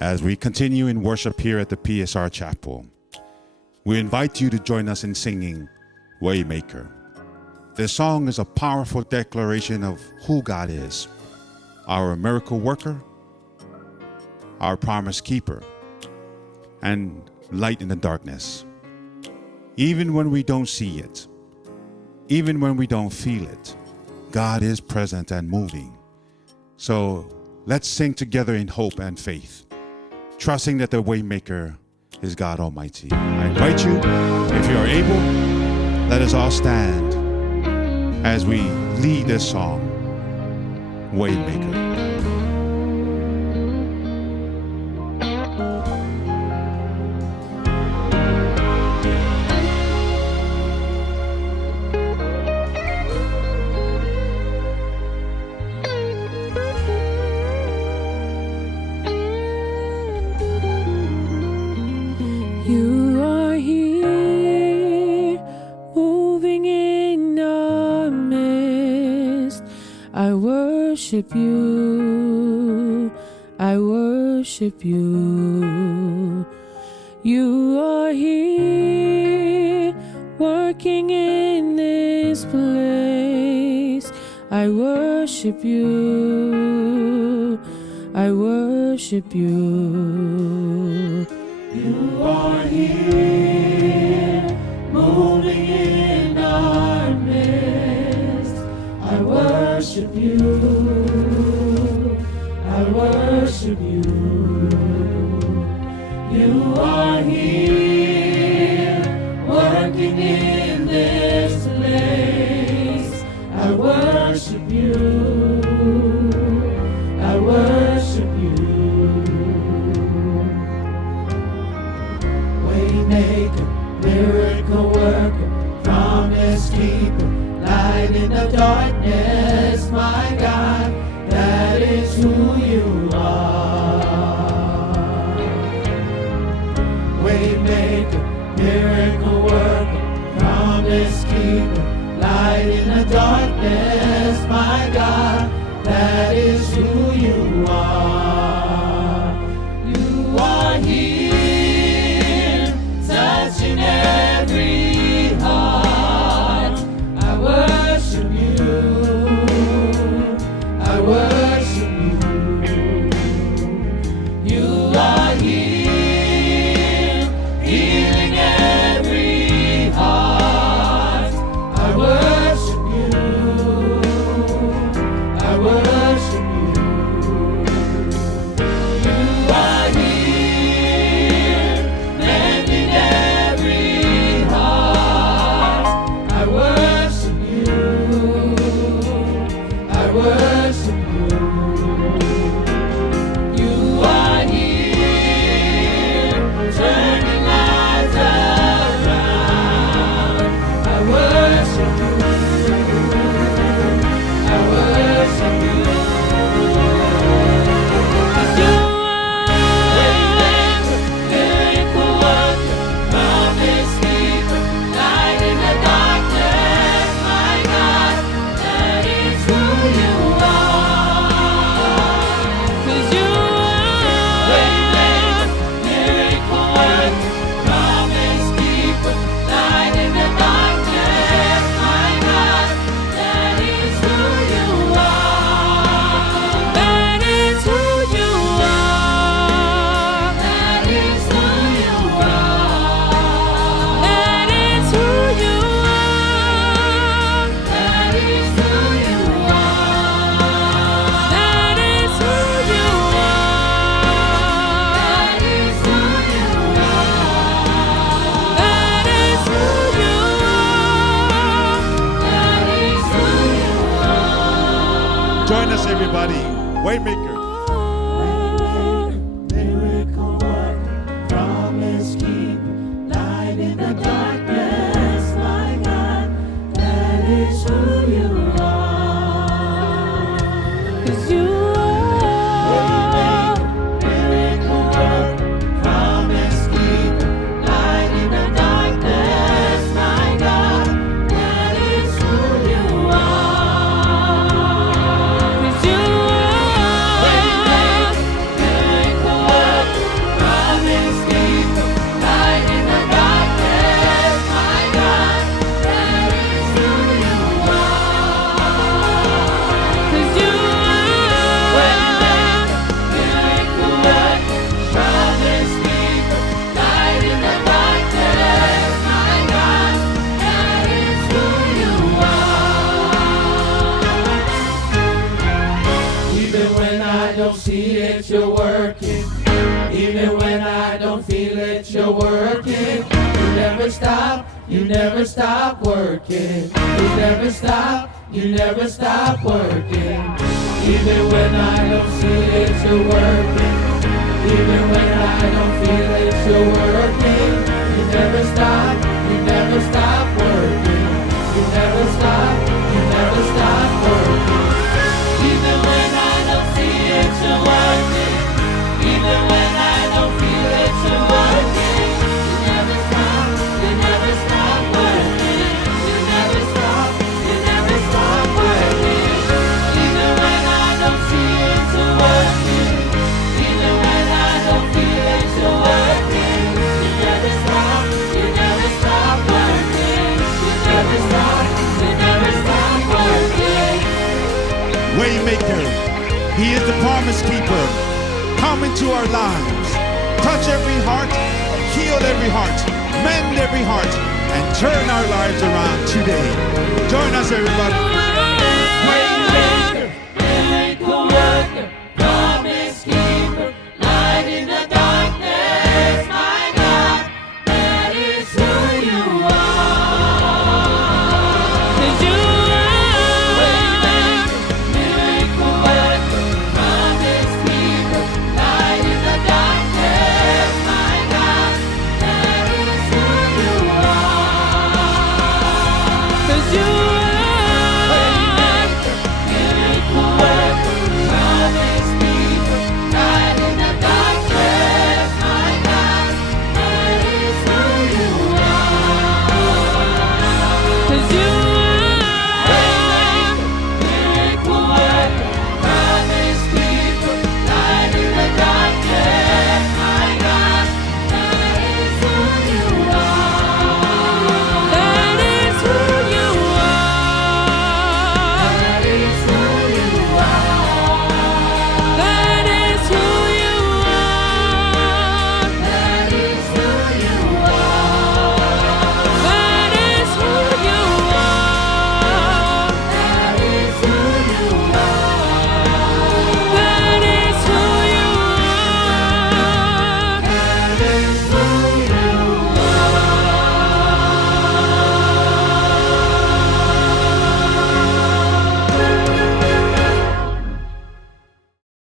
As we continue in worship here at the PSR Chapel, we invite you to join us in singing Waymaker. This song is a powerful declaration of who God is, our miracle worker, our promise keeper, and light in the darkness. Even when we don't see it, even when we don't feel it, God is present and moving. So let's sing together in hope and faith, trusting that the Waymaker is God Almighty. I invite you, if you are able, let us all stand as we lead this song, Waymaker. You are here, moving in our midst. I worship you, I worship you. You are here, working in this place. I worship you, I worship you. You are here, moving in our midst. I worship you, I worship you. You are here, working in this place. I worship you, I worship you. Waymaker, miracle worker, promise keeper, light in the darkness, my God, that is who you are. Waymaker, miracle worker, promise keeper, light in the darkness, my God, that is who you are. You are here, touching every heart. I worship you, I worship you. You are here, healing every heart. I worship you, I worship you. You are here, mending every heart. I worship you, I worship you. You are here, turning lives around. I worship you, I worship you. Waymaker, miracle worker, promise keeper, light in the darkness, my God, that is who you are. 'Cause you are Waymaker, miracle worker, promise keeper, light in the darkness, my God, that is who you are. That is who you are. That is who you are. That is who you are. That is who you are. That is who you are. That is who you are. That is who you are. That is who you are. Join us, everybody. Waymaker. Miracle worker, promise keeper, light in the darkness, my God, that is who you are. 'Cause you are Miracle worker, promise keeper, light in the darkness, my God, that is who you are. 'cause you are I don't see it, you're working. Even when I don't feel it, you're working. You never stop, you never stop working. You never stop, you never stop working. Even when I don't see it, you're working. Even when I don't feel it, you're working. You never stop, you never stop working. You never stop, you never stop working. Even when I don't see it, you're working. Even when I don't feel it, you're working. You never stop, you never stop working. You never stop, you never stop working. Even when I don't see it, you're working. Even when I don't feel it, you're working. You never stop, you never stop working. You never stop, you never stop working. Waymaker, He is the promise keeper. Come into our lives, touch every heart, heal every heart, mend every heart, and turn our lives around today. Join us, everybody.